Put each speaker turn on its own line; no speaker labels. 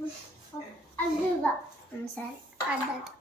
Adiba, I'm sorry. I'm done.